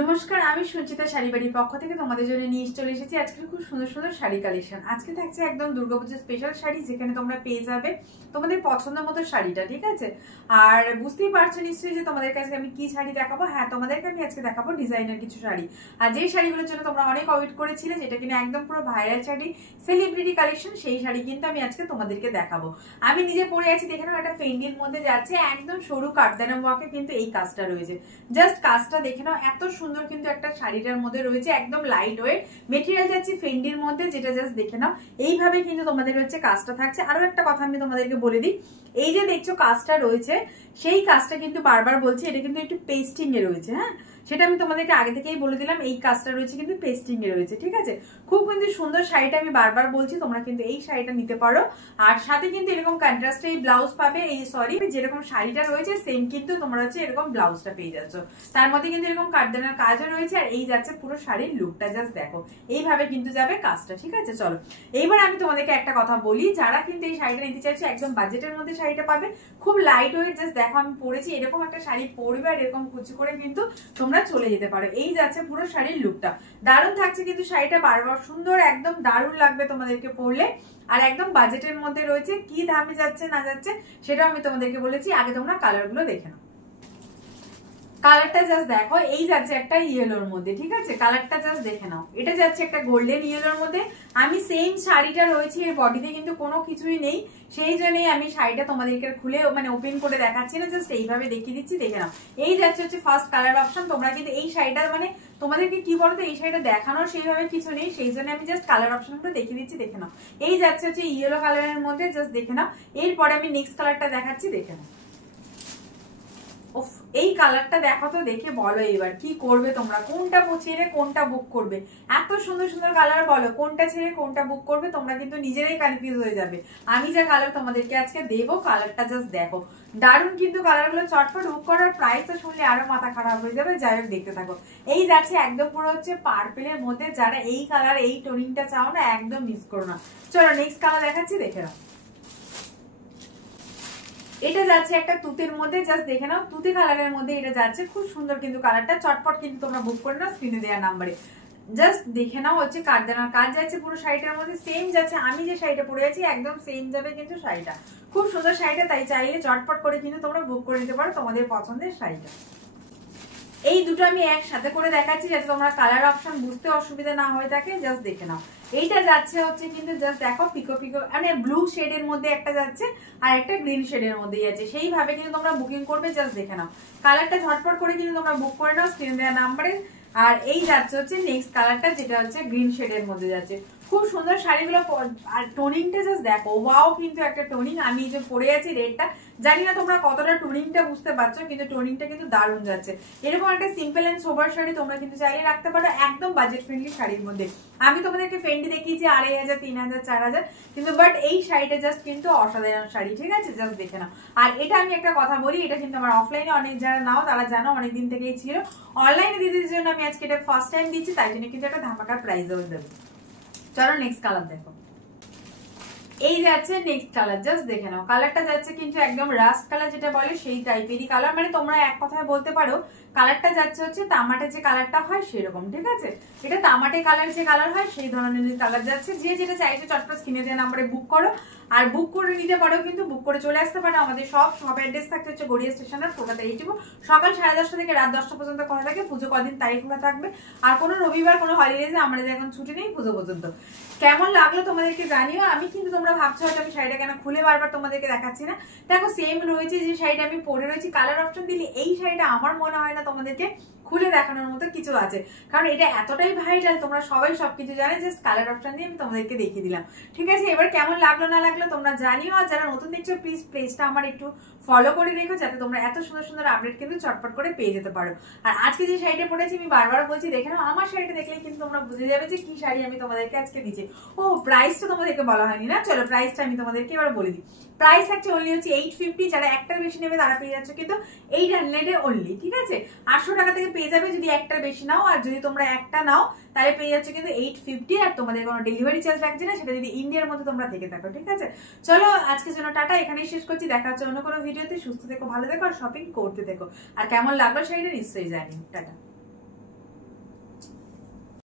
নমস্কার, আমি সঞ্চিতা শাড়ি বাড়ির পক্ষ থেকে তোমাদের জন্য নিয়ে চলে এসেছি আজকে খুব সুন্দর সুন্দর শাড়ি কালেকশন। আজকে থাকছে একদম দুর্গাপূজার স্পেশাল শাড়ি, যেখানে তোমরা পেয়ে যাবে তোমাদের পছন্দ মতো শাড়িটা। ঠিক আছে, আর বুঝতেই পারছো নিশ্চয়ই যে তোমাদের কাছে আমি কি শাড়ি দেখাবো। হ্যাঁ, তোমাদেরকে আমি আজকে দেখাবো ডিজাইনার কিছু শাড়ি, আর যেই শাড়িগুলোর জন্য তোমরা অনেক ওয়েট করেছিলে, যেটা কিনা একদম পুরো ভাইরাল শাড়ি, সেলিব্রিটি কালেকশন, সেই শাড়ি কিন্তু আমি আজকে তোমাদেরকে দেখাবো। আমি নিজে পরে আছি, দেখে নাও একটা ফেন্ডির মধ্যে যাচ্ছে, একদম সরু কাটদানা ওয়ার্কে কিন্তু এই কাজটা রয়েছে। জাস্ট কাজটা দেখে নাও, এত সুন্দর কিন্তু একটা শাড়িটার মধ্যে রয়েছে, একদম লাইট ওয়েট মেটেরিয়াল যাচ্ছে ফেন্ডির মধ্যে, যেটা জাস্ট দেখে নাও এইভাবে কিন্তু তোমাদের হচ্ছে কাজটা থাকছে। আরো একটা কথা আমি তোমাদেরকে বলে দিই, এই যে দেখছো কাজটা রয়েছে, সেই কাজটা কিন্তু বারবার বলছি এটা কিন্তু একটু পেস্টিং এ রয়েছে। হ্যাঁ, সেটা আমি তোমাদেরকে আগে থেকেই বলে দিলাম, এই কাজটা রয়েছে কিন্তু পেস্টিং এ রয়েছে। ঠিক আছে, খুব কিন্তু সুন্দর শাড়িটা, আমি বারবার বলছি তোমরা কিন্তু এই শাড়িটা নিতে পারো। আর সাথে কিন্তু এরকম কন্ট্রাস্টে এই ব্লাউজ পাবে, এই সরি যেরকম শাড়িটা রয়েছে সেম কিন্তু তোমরা হচ্ছে এরকম ব্লাউজটা পেয়ে যাচ্ছ। তার মধ্যে কিন্তু এরকম কাটদানার কাজও রয়েছে, আর এই যাচ্ছে পুরো শাড়ির লুকটা, জাস্ট দেখো এইভাবে কিন্তু যাবে কাজটা। ঠিক আছে, চলো এইবার আমি তোমাদেরকে একটা কথা বলি, যারা কিন্তু এই শাড়িটা নিতে চাইছো একদম বাজেটের মধ্যে শাড়িটা পাবে, খুব লাইট ওয়েট। জাস্ট দেখো আমি পরেছি, এরকম একটা শাড়ি পরবে আর এরকম কুচি করে কিন্তু তোমরা চলে যেতে পারো। এই যাচ্ছে পুরো শাড়ির লুকটা, দারুণ থাকছে কিন্তু শাড়িটা, বারবার সুন্দর, একদম দারুণ লাগবে তোমাদেরকে পরলে। আর একদম বাজেটের মধ্যে রয়েছে, কি দামে যাচ্ছে না যাচ্ছে সেটাও আমি তোমাদেরকে বলেছি। আগে তোমরা কালার গুলো দেখে নাও, কালারটা জাস্ট দেখো, এই যাচ্ছে একটা ইয়েলোর মধ্যে। ঠিক আছে, কালারটা জাস্ট দেখে নাও, এটা যাচ্ছে একটা গোল্ডেন ইয়েলোর মধ্যে। আমি সেম শাড়িটা রয়েছে, এর বডিতে কিন্তু কোনো কিছুই নেই, সেই জন্যই আমি শাড়িটা তোমাদেরকে খুলে মানে ওপেন করে দেখাচ্ছি না, জাস্ট এইভাবে দেখিয়ে দিচ্ছি, দেখে নাও। এই যাচ্ছে হচ্ছে ফার্স্ট কালার অপশন। তোমরা কিন্তু এই শাড়িটা মানে তোমাদেরকে কি বলতো, এই শাড়িটা দেখানোর সেইভাবে কিছু নেই, সেই জন্য আমি জাস্ট কালার অপশনগুলো দেখিয়ে দিচ্ছি, দেখে নাও। এই যাচ্ছে হচ্ছে ইয়েলো কালারের মধ্যে, জাস্ট দেখে নাও। এরপরে আমি নেক্সট কালারটা দেখাচ্ছি, দেখে নাও। এই কালারটা দেখো তো, দেখে বলো এবার কি করবে তোমরা, কোনটা ছেড়ে কোনটা বুক করবে। এত সুন্দর সুন্দর কালার, বলো কোনটা ছেড়ে কোনটা বুক করবে, তোমরা কিন্তু নিজেরাই কনফিউজ হয়ে যাবে। আমি যা কালার তোমাদেরকে আজকে দেবো, কালারটা জাস্ট দেখো, দারুণ কিন্তু কালারগুলো। চটপট বুক করার প্রাইস তো শুনলে আরো মাথা খারাপ হয়ে যাবে, যাই হোক দেখতে থাকো। এই যাচ্ছে একদম পুরো হচ্ছে পার্পেলের মধ্যে, যারা এই কালার এই টোনিংটা চাও না একদম মিস করো না। চলো নেক্সট কালার দেখাচ্ছি, দেখে নাও। এটা যাচ্ছে একটা তুতের মধ্যে, জাস্ট দেখে নাও, তুতে কালারের মধ্যে এটা যাচ্ছে, খুব সুন্দর কিন্তু কালারটা। চটপট কিন্তু তোমরা বুক করে নাও স্ক্রিনে দেওয়া নাম্বারে, জাস্ট দেখে নাও। হচ্ছে কাটদানার কাজ যাচ্ছে পুরো শাড়িটার মধ্যে, সেম যাচ্ছে আমি যে শাড়িটা পরে আছি একদম সেম যাবে কিন্তু শাড়িটা, খুব সুন্দর শাড়িটা। তাই চাইলে চটপট করে কিন্তু তোমরা বুক করে নিতে পারো তোমাদের পছন্দের শাড়িটা। এই দুটো আমি একসাথে করে দেখাচ্ছি যাতে তোমরা কালার অপশন বুঝতে অসুবিধা না হয়ে থাকে, জাস্ট দেখে নাও। এইটা যাচ্ছে হচ্ছে কিন্তু জাস্ট দেখো পিকো পিকো মানে ব্লু শেডের মধ্যে একটা যাচ্ছে, আর একটা গ্রিন শেডের মধ্যে যাচ্ছে, সেইভাবে কিন্তু তোমরা বুকিং করবে, জাস্ট দেখে নাও। কালারটা ঝটপট করে কিন্তু তোমরা বুক করে নাও স্ক্রিনে দেওয়া নাম্বারে। আর এই যাচ্ছে হচ্ছে নেক্সট কালারটা, যেটা হচ্ছে গ্রিন শেডের মধ্যে যাচ্ছে, খুব সুন্দর শাড়িগুলো। আর টোনিংটা জাস্ট দেখো, ওয়াও কিন্তু একটা টোনিং। আমি যে পরে আছি রেডটা, জানি না তোমরা কতটা টোনিংটা বুঝতে পারছো, কিন্তু টোনিংটা কিন্তু দারুণ যাচ্ছে। এরকম একটা সিম্পল এন্ড সোবার শাড়ি তোমরা কিন্তু চাইলে রাখতে পারো, একদম বাজেট ফ্রেন্ডলি শাড়ির মধ্যে। আমি তোমাদেরকে ফেন্ডি দেখিয়েছি 2500, 3000, 4000, কিন্তু বাট এই শাড়িটা জাস্ট কিন্তু অসাধারণ শাড়ি। ঠিক আছে, জাস্ট দেখে নাও। আর এটা আমি একটা কথা বলি, এটা কিন্তু আমার অফলাইনে অনেক যারা নাও তারা জানো অনেকদিন থেকেই ছিল, অনলাইনে দিদির জন্য আমি আজকে এটা ফার্স্ট টাইম দিচ্ছি, তাই জন্য কিন্তু একটা ধামাকার প্রাইজও দেবো। চলো নেক্সট কালার দেখো, এই যাচ্ছে নেক্সট কালার, জাস্ট দেখে নাও। কালারটা যাচ্ছে কিন্তু একদম রাস্ট কালার যেটা বলে সেই টাইপেরই কালার, মানে তোমরা এক কথায় বলতে পারো কালারটা যাচ্ছে হচ্ছে তামাটে যে কালারটা হয় সেরকম। ঠিক আছে, এটা তামাটে কালার যে কালার হয় সেই ধরনের কালার যাচ্ছে। যে যেটা চাইছে চটপট স্ক্রিনে দেওয়া নাম্বারে বুক করো, আর বুক করে নিতে পারো, কিন্তু বুক করে চলে আসতে পারো। আমাদের সব অ্যাড্রেস থাকতে হচ্ছে গড়িয়া স্টেশনের কলকাতা এইটুকু, সকাল 10:30 থেকে রাত 10টা পর্যন্ত খোলা থাকে। পুজো কদিন তারিখ খোলা থাকবে, আর কোনো রবিবার কোনো হলিডেজে আমাদের এখন ছুটি নেই পুজো পর্যন্ত। কেমন লাগলো তোমাদেরকে জানিও। আমি কিন্তু তোমরা ভাবছো হয়তো আমি শাড়িটা কেন খুলে বারবার তোমাদেরকে দেখাচ্ছি না, দেখো সেম রয়েছে যে শাড়িটা আমি পরে রয়েছি। কালার অপশন দিলে এই শাড়িটা আমার মনে হয় না তোমাদেরকে খুলে দেখানোর মতো কিছু আছে, কারণ এটা এতটাই ভাইরাল, তোমরা সবাই সবকিছু জানে, জাস্ট কালার অপশন দিয়ে আমি তোমাদেরকে দেখিয়ে দিলাম। ঠিক আছে, এবার কেমন লাগলো না লাগলো তোমরা জানিও। আর যারা নতুন দেখছো প্লিজ পেজটা আমার একটু ফলো করে রেখো, যাতে তোমরা এত সুন্দর সুন্দর আপডেট কিন্তু চটপট করে পেয়ে যেতে পারো। আর আজকে যে শাড়িটা পরেছি আমি বারবার বলছি, দেখে নাও, আমার শাড়িটা দেখলেই কিন্তু তোমরা বুঝে যাবে যে কি শাড়ি আমি তোমাদেরকে আজকে দিচ্ছি। ও প্রাইসটা তোমাদেরকে বলা হয়নি না, চলো প্রাইসটা আমি তোমাদেরকে এবার বলে দিই। প্রাইস থাকছে অনলি হচ্ছে 850, যারা একটার বেশি নেবে তারা পেয়ে যাচ্ছে কিন্তু 800 অনলি। ঠিক আছে, 800 টাকা থেকে পেয়ে যাবে যদি একটার বেশি নাও, আর যদি তোমরা একটা নাও তাহলে পেয়ে যাচ্ছে কিন্তু 850, আর তোমাদের কোনো ডেলিভারি চার্জ লাগছে না, সেটা যদি ইন্ডিয়ার মধ্যে তোমরা থেকে থাকো। ঠিক আছে, চলো আজকের জন্য টাটা, এখানেই শেষ করছি। দেখা হচ্ছে অন্য কোনো ভিডিওতে। সুস্থ থেকো, ভালো থেকো, আর শপিং করতে থেকো। আর কেমন লাগলো শাড়িটা নিশ্চয়ই জানি। টাটা।